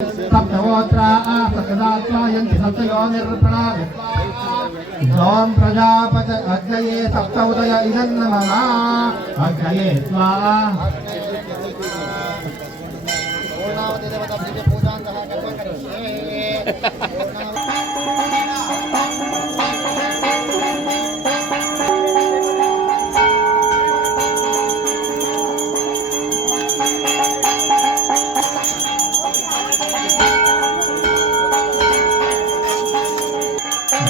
सप्तवोत्रा सप्तदात्मायन्ति सप्तयो निर्प्रणा ओम प्रजापत अग्नये सप्त उदय इदन्नमः अग्नये स्वाहा पूर्णावति देवता पूजान्तः कर्म करिष्ये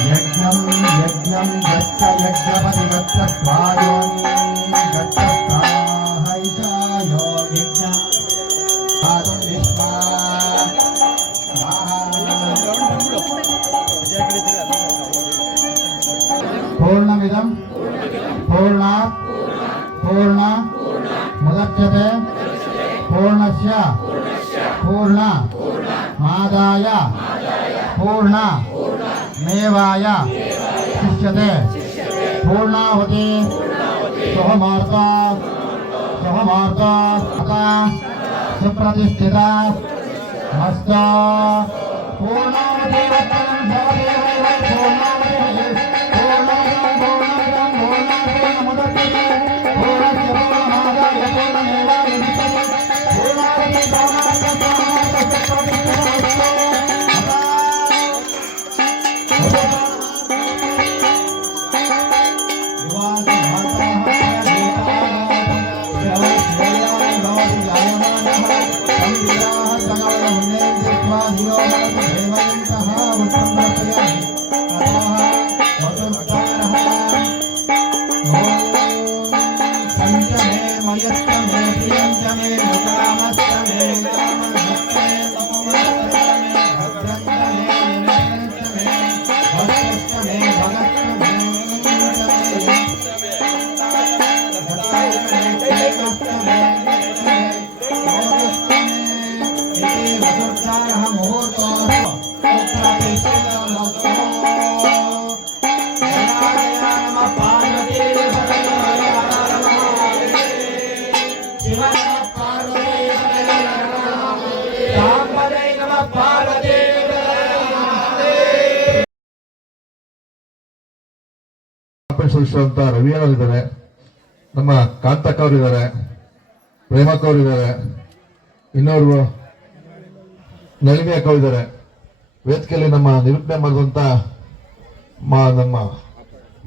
यज्ञं गच्छ यज्ञपति गच्छ स्वायोनि गच्छ स्वाहैषायो यज्ञ पादं विश्वा पूर्णमिदं पूर्णात् पूर्ण मुदच्यते पूर्णस्य पूर्ण मादाय पूर्ण मेवाय शिष्यते पूर्णावती सोहमार्ता सुप्रतिष्ठिता मस्त पूर्णावती ಅಂತ ರವಿಯವರಿದ್ದಾರೆ, ನಮ್ಮ ಕಾಂತಕ್ಕ ಅವರಿದ್ದಾರೆ, ಪ್ರೇಮಕ್ಕ ಅವರಿದ್ದಾರೆ, ಇನ್ನೋರ್ವ ನಳಿನಿ ಅಕ್ಕ ಅವರಿದ್ದಾರೆ. ವೇದಿಕೆಯಲ್ಲಿ ನಮ್ಮ ನಿರೂಪಣೆ ಮಾಡಿದಂತ ನಮ್ಮ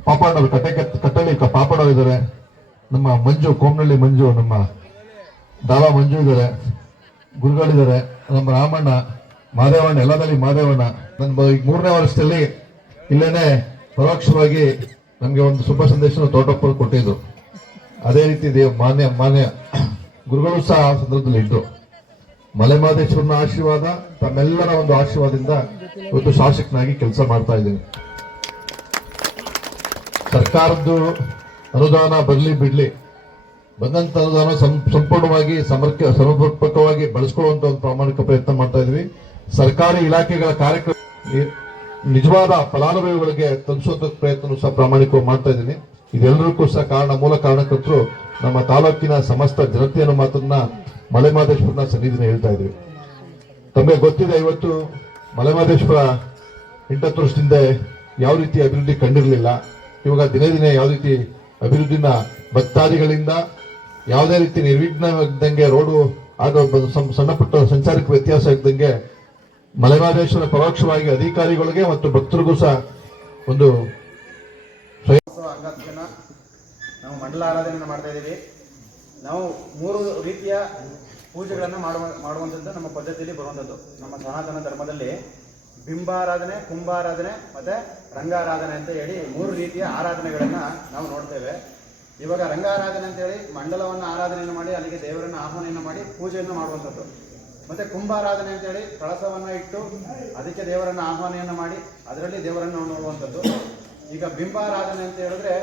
ಪಾಪಣ್ಣವರು ಕಟ್ಟಳ್ಳಿ ಪಾಪಣ್ಣವರಿದ್ದಾರೆ, ನಮ್ಮ ಮಂಜು ಕೋಮನಹಳ್ಳಿ ಮಂಜು, ನಮ್ಮ ದಾವಾ ಮಂಜು ಇದ್ದಾರೆ, ಗುರುಗಳಿದ್ದಾರೆ, ನಮ್ಮ ರಾಮಣ್ಣ ಮಾದೇವಣ್ಣ ಎಲ್ಲದಲ್ಲಿ ಮಾದೇವಣ್ಣ. ನನ್ನ ಈಗ 3ನೇ ವರ್ಷದಲ್ಲಿ ಇಲ್ಲೇನೆ ಪರೋಕ್ಷವಾಗಿ ನಮಗೆ ಒಂದು ಶುಭ ಸಂದೇಶ ತೋಟಪ್ಪರು ಕೊಟ್ಟಿದ್ದು. ಅದೇ ರೀತಿ ಮಾನ್ಯ ಗುರುಗಳು ಸಹ ಆ ಸಂದರ್ಭದಲ್ಲಿ ಇದ್ರು. ಮಲೆಮಹದೇಶ್ವರನ ಆಶೀರ್ವಾದ, ತಮ್ಮೆಲ್ಲರ ಒಂದು ಆಶೀರ್ವಾದದಿಂದ ಇವತ್ತು ಶಾಸಕನಾಗಿ ಕೆಲಸ ಮಾಡ್ತಾ ಇದ್ದೀನಿ. ಸರ್ಕಾರದ್ದು ಅನುದಾನ ಬರಲಿ ಬಿಡ್ಲಿ, ಬಂದಂತ ಅನುದಾನ ಸಂಪೂರ್ಣವಾಗಿ ಸಮರ್ಪಕವಾಗಿ ಬಳಸ್ಕೊಳ್ಳುವಂತ ಒಂದು ಪ್ರಾಮಾಣಿಕ ಪ್ರಯತ್ನ ಮಾಡ್ತಾ ಇದ್ವಿ. ಸರ್ಕಾರಿ ಇಲಾಖೆಗಳ ಕಾರ್ಯಕ್ರಮ ನಿಜವಾದ ಫಲಾನುಭವಿಗಳಿಗೆ ತಲುಪಿಸುವ ಪ್ರಯತ್ನ ಸಹ ಪ್ರಾಮಾಣಿಕವಾಗಿ ಮಾಡ್ತಾ ಇದ್ದೀನಿ. ಇದೆಲ್ಲರಿಗೂ ಸಹ ಮೂಲ ಕಾರಣಕರ್ತರು ನಮ್ಮ ತಾಲೂಕಿನ ಸಮಸ್ತ ಜನತೆಯನ್ನು ಮಾತನ್ನ ಮಲೆಮಹದೇಶ್ವರನ ಸನ್ನಿಧಿನ ಹೇಳ್ತಾ ಇದ್ವಿ. ತಮಗೆ ಗೊತ್ತಿದೆ, ಇವತ್ತು ಮಲೆಮಹದೇಶ್ವರ 8 ವರ್ಷದಿಂದ ಯಾವ ರೀತಿ ಅಭಿವೃದ್ಧಿ ಕಂಡಿರಲಿಲ್ಲ. ಇವಾಗ ದಿನೇ ದಿನೇ ಯಾವ ರೀತಿ ಅಭಿವೃದ್ಧಿನ ಭಕ್ತಾದಿಗಳಿಂದ ಯಾವುದೇ ರೀತಿ ನಿರ್ವಿಘ್ನ ಇದ್ದಂಗೆ ರೋಡು ಆಗೋ ಸಣ್ಣ ಪುಟ್ಟ ಸಂಚಾರಕ್ಕೆ ವ್ಯತ್ಯಾಸ ಇದ್ದಂಗೆ ಮಲೆಮಹದೇಶ್ವರ ಪರೋಕ್ಷವಾಗಿ ಅಧಿಕಾರಿಗಳಿಗೆ ಮತ್ತು ಭಕ್ತರಿಗೂ ಸಹ ಒಂದು ನಾವು ಮಂಡಲ ಆರಾಧನೆಯನ್ನು ಮಾಡ್ತಾ ಇದ್ದೀವಿ. ನಾವು 3 ರೀತಿಯ ಪೂಜೆಗಳನ್ನು ಮಾಡುವಂಥದ್ದು ನಮ್ಮ ಪದ್ಧತಿಯಲ್ಲಿ ಬರುವಂಥದ್ದು. ನಮ್ಮ ಸನಾತನ ಧರ್ಮದಲ್ಲಿ ಬಿಂಬಾರಾಧನೆ, ಕುಂಭಾರಾಧನೆ ಮತ್ತೆ ರಂಗಾರಾಧನೆ ಅಂತ ಹೇಳಿ 3 ರೀತಿಯ ಆರಾಧನೆಗಳನ್ನು ನಾವು ನೋಡ್ತೇವೆ. ಇವಾಗ ರಂಗಾರಾಧನೆ ಅಂತೇಳಿ ಮಂಡಲವನ್ನು ಆರಾಧನೆಯನ್ನು ಮಾಡಿ ಅಲ್ಲಿಗೆ ದೇವರನ್ನು ಆಹ್ವಾನೆಯನ್ನು ಮಾಡಿ ಪೂಜೆಯನ್ನು ಮಾಡುವಂಥದ್ದು. ಮತ್ತೆ ಕುಂಭಾರಾಧನೆ ಅಂತೇಳಿ ಕಳಸವನ್ನು ಇಟ್ಟು ಅದಕ್ಕೆ ದೇವರನ್ನು ಆಹ್ವಾನೆಯನ್ನು ಮಾಡಿ ಅದರಲ್ಲಿ ದೇವರನ್ನು ನೋಡುವಂಥದ್ದು. ಈಗ ಬಿಂಬಾರಾಧನೆ ಅಂತ ಹೇಳಿದ್ರೆ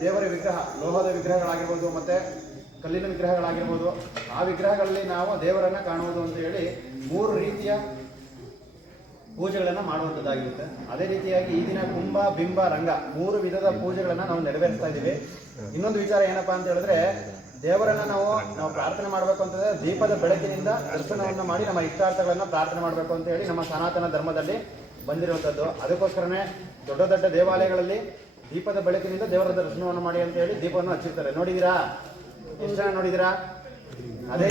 ದೇವರ ವಿಗ್ರಹ, ಲೋಹದ ವಿಗ್ರಹಗಳಾಗಿರ್ಬೋದು ಮತ್ತೆ ಕಲ್ಲಿನ ವಿಗ್ರಹಗಳಾಗಿರ್ಬೋದು, ಆ ವಿಗ್ರಹಗಳಲ್ಲಿ ನಾವು ದೇವರನ್ನ ಕಾಣುವುದು ಅಂತ ಹೇಳಿ 3 ರೀತಿಯ ಪೂಜೆಗಳನ್ನು ಮಾಡುವಂಥದ್ದಾಗಿರುತ್ತೆ. ಅದೇ ರೀತಿಯಾಗಿ ಈ ದಿನ ಕುಂಭ, ಬಿಂಬ, ರಂಗ 3 ವಿಧದ ಪೂಜೆಗಳನ್ನು ನಾವು ನೆರವೇರಿಸ್ತಾ ಇದ್ದೀವಿ. ಇನ್ನೊಂದು ವಿಚಾರ ಏನಪ್ಪಾ ಅಂತ ಹೇಳಿದ್ರೆ, ದೇವರನ್ನ ನಾವು ಪ್ರಾರ್ಥನೆ ಮಾಡಬೇಕು ಅಂತಂದ್ರೆ ದೀಪದ ಬೆಳಕಿನಿಂದ ದರ್ಶನವನ್ನು ಮಾಡಿ ನಮ್ಮ ಇಷ್ಟಾರ್ಥಗಳನ್ನು ಪ್ರಾರ್ಥನೆ ಮಾಡಬೇಕು ಅಂತ ಹೇಳಿ ನಮ್ಮ ಸನಾತನ ಧರ್ಮದಲ್ಲಿ ಬಂದಿರುವಂಥದ್ದು. ಅದಕ್ಕೋಸ್ಕರನೇ ದೊಡ್ಡ ದೊಡ್ಡ ದೇವಾಲಯಗಳಲ್ಲಿ ದೀಪದ ಬೆಳಕಿನಿಂದ ದೇವರ ದರ್ಶನವನ್ನು ಮಾಡಿ ಅಂತ ಹೇಳಿ ದೀಪವನ್ನು ಹಚ್ಚಿರ್ತಾರೆ. ನೋಡಿದಿರಾ? ಎಷ್ಟು ಜನ ನೋಡಿದಿರಾ? ಅದೇ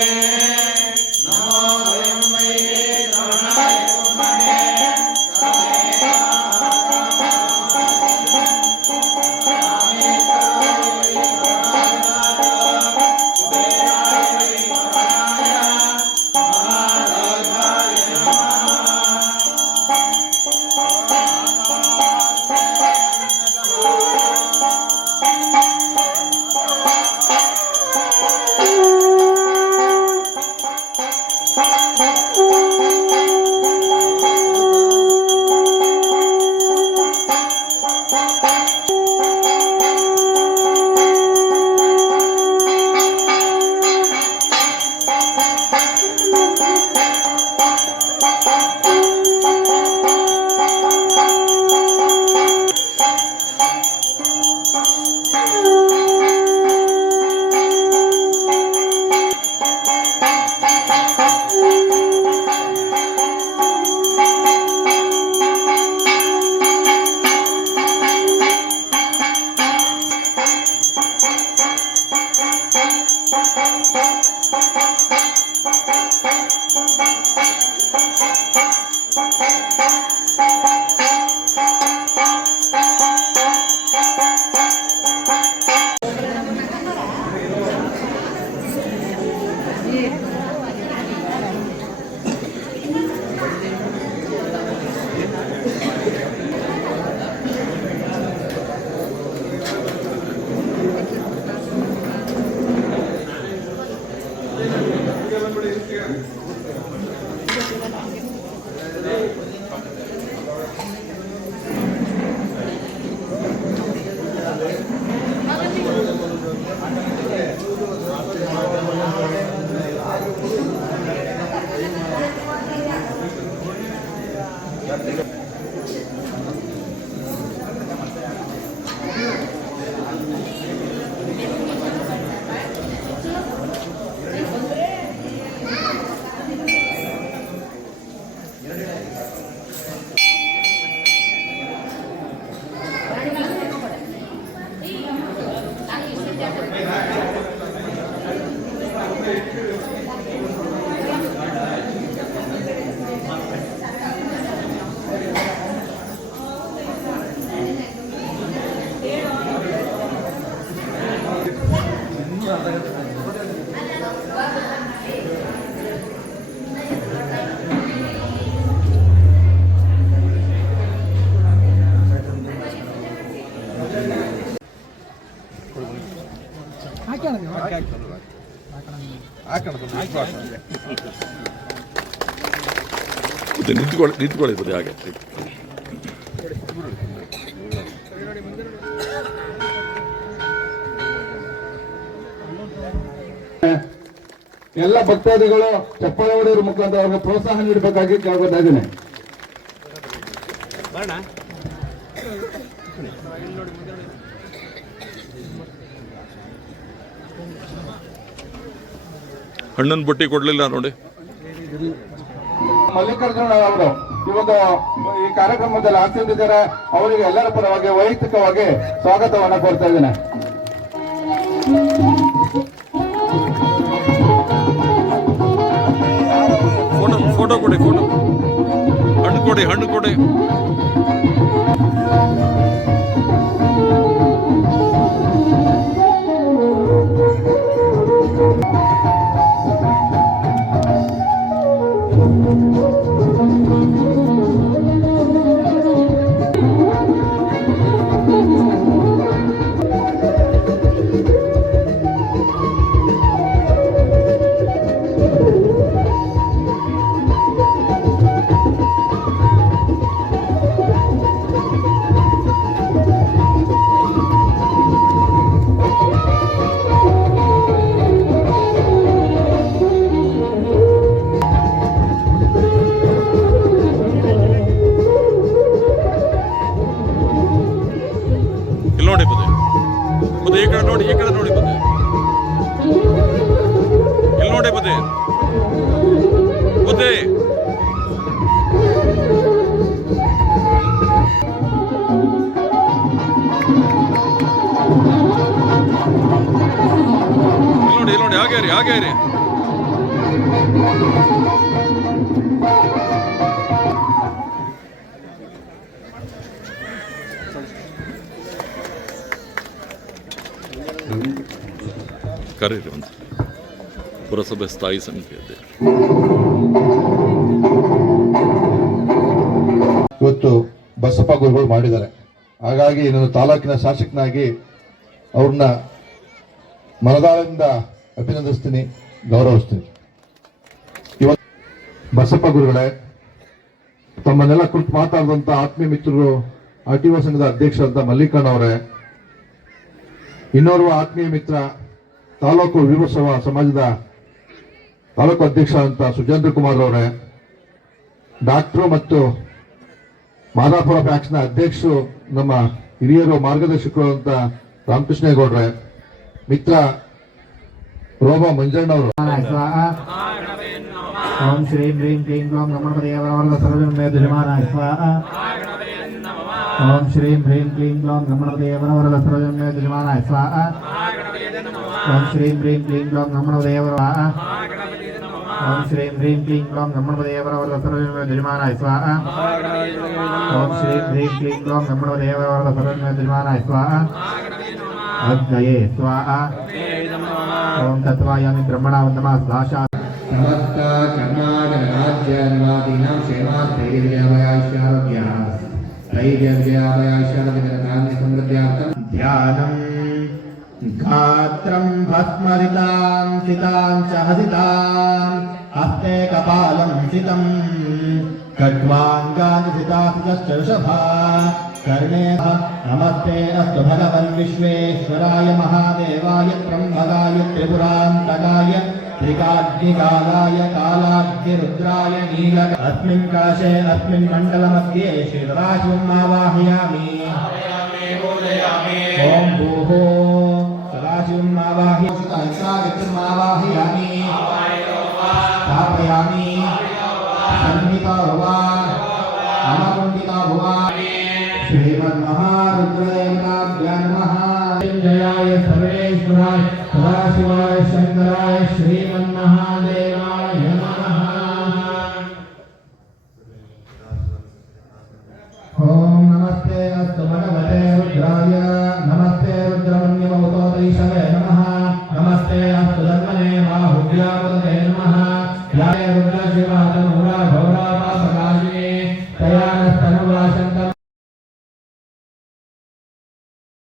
ನಿಂತ್ಕೊಳ್ಳಿ ಬರೀ ಹಾಗೆ. ಎಲ್ಲ ಭಕ್ತಾದಿಗಳು ಚಪ್ಪಾಳೆ ಹೊಡೆಯೋರ ಮುಖಾಂತರ ಅವ್ರಿಗೆ ಪ್ರೋತ್ಸಾಹ ನೀಡಬೇಕಾಗಿ ಕೇಳ್ಕೊತಾ ಇದ್ದೇನೆ. ಹಣ್ಣನ್ ಬುಟ್ಟಿ ಕೊಡ್ಲಿಲ್ಲ ನೋಡಿ. ಮಲ್ಲಿಕಾರ್ಜುನ ಅವರು ಇವತ್ತು ಈ ಕಾರ್ಯಕ್ರಮದಲ್ಲಿ ಆಸೀನಿದ್ದಾರೆ. ಅವರಿಗೆ ಎಲ್ಲರ ಪರವಾಗಿ ವೈಯಕ್ತಿಕವಾಗಿ ಸ್ವಾಗತವನ್ನ ಕೋರ್ತಾ ಇದ್ದೇನೆ. ಫೋಟೋ ಕೊಡಿ, ಫೋಟೋ ಹಣ್ಣು ಕೊಡಿ, ಹಣ್ಣು ಕೊಡಿ. ನೋಡಿ ಬುದ್ಧಿ, ಈ ಕಡೆ ನೋಡಿ, ಈ ಕಡೆ ನೋಡಿ ಬುದ್ಧಿ. ಬುದ್ಧಿ ಇಲ್ಲಿ ನೋಡಿ ಹಾಗೆ ರೀ ಕರೀರಿ ಒಂದು ಪುರಸಭೆ ಸ್ಥಾಯಿ ಸಮಿತಿ ಅಧ್ಯಕ್ಷ. ಇವತ್ತು ಬಸಪ್ಪ ಗುರುಗಳು ಮಾಡಿದ್ದಾರೆ. ಹಾಗಾಗಿ ನಾನು ತಾಲೂಕಿನ ಶಾಸಕನಾಗಿ ಅವ್ರನ್ನ ಮನದಾಳದಿಂದ ಅಭಿನಂದಿಸ್ತೀನಿ, ಗೌರವಿಸ್ತೀನಿ. ಇವತ್ತು ಬಸಪ್ಪ ಗುರುಗಳೇ, ತಮ್ಮನ್ನೆಲ್ಲ ಕುರಿತು ಮಾತಾಡಿದಂತ ಆತ್ಮೀಯ ಮಿತ್ರರು RTO ಸಂಘದ ಅಧ್ಯಕ್ಷರಾದ ಮಲ್ಲಿಕಣ್ಣ ಅವರೇ, ಇನ್ನೋರ್ವ ಆತ್ಮೀಯ ಮಿತ್ರ ತಾಲೂಕು ವೀರಶೈವ ಸಮಾಜದ ತಾಲೂಕು ಅಧ್ಯಕ್ಷ ಅಂತ ಸುಜೇಂದ್ರ ಕುಮಾರ್ ಅವರೇ, ಡಾಕ್ಟರ್ ಮತ್ತು ಮಾದಾಪುರ ಪ್ಯಾಕ್ಸ್ನ ಅಧ್ಯಕ್ಷರು ನಮ್ಮ ಹಿರಿಯರು ಮಾರ್ಗದರ್ಶಕರು ಅಂತ ರಾಮಕೃಷ್ಣೇಗೌಡ್ರೆ, ಮಿತ್ರ ರೋಬಾ ಮಂಜಣ್ಣವರು, ಓಂ ಶ್ರೀಂ ಹ್ರೀಂ ಕ್ಲೀಂ ಗ್ಲೌಂ ಗಮನಪದೇವರವರದ ಸರ್ವಜನ್ಮೇ ದುಜಮಾನಾಯ ಸ್ವಾಹ. ಓಂ ಶ್ರೀಂ ಹ್ರೀಂ ಕ್ಲೀಂ ಗ್ಲೌಂ ಗಮನಪದೇವರವರದ ಸರ್ವಜನ್ಮೇ ದುಜಮಾನಾಯ ಸ್ವಾಹ. ಓಂ ಶ್ರೀಂ ಹ್ರೀಂ ಕ್ಲೀಂ ಗ್ಲೌಂ ಗಮನಪದೇವರ. ಓಂ ಶ್ರೀಂ ಹ್ರೀಂ ಕ್ಲೀಂ ಗ್ಲೌಂ ಗಮನಪದೇವರವರದ ಸರ್ವಜನ್ಮೇ ದುಜಮಾನಾಯ ಸ್ವಾಹ. ಓಂ ಶ್ರೀಂ ಹ್ರೀಂ ಕ್ಲೀಂ ಗ್ಲೌಂ ಗಮನಪದೇವರವರದ ಸರ್ವಜನ್ಮೇ ದುಜಮಾನಾಯ ಸ್ವಾಹ. ಅಗ್ನಯೇ ಸ್ವಾಹ. ಓಂ ತತ್ವಾಯಾಮಿ ಬ್ರಹ್ಮಣ ವಂದನಾ ಭಾಷಾ ಸಮಸ್ತ ಕರ್ನಾಟಕ ರಾಜ್ಯ ನಿವಾಸಿನಾಂ ಕ್ಷೇಮಾಸ್ಥೈರ್ಯವಿಜಯಾಭಯಾಶ್ಯಾರೋಗ್ಯ ಸಮೃದ್ಧಾರ್ಥಂ ಧ್ಯಾನಂ ಗಾತ್ರಂ ಭಸ್ಮರಿತಾಂ ಸಿತಾಂ ಚ ಹಸಿತಾಂ ಹಸ್ತೆ ಕಪಾಲಂ ಸಿತಂ ಖಡ್ವಾಂಗಾನಿ ಸಿತಾಸ್ತ ಋಷಭಾ कर्णे नमस्ते अस्तु भगवन् विश्वेश्वराय महादेवाय ब्रह्मगाय त्रिपुरान्तकाय त्रिकाग्निकालाय कालाग्निरुद्राय नीलक अस्मिन् कलशे अस्मिन् मण्डलमध्ये श्रीराशिं आवाहयामि ॐ भूः सदाशिवम् आवाहयामि आवाहयामि स्थापयामि सन्निता भवा अनकुण्डिता भवा श्रीमन्महारुद्रेन्द्राभ्यां नमः। जयाय सर्वेश्वराय सदाशिवाय शंकराय श्रीमन्महादेवाय नमः। ओम नमस्ते अस्तु भगवते रुद्राय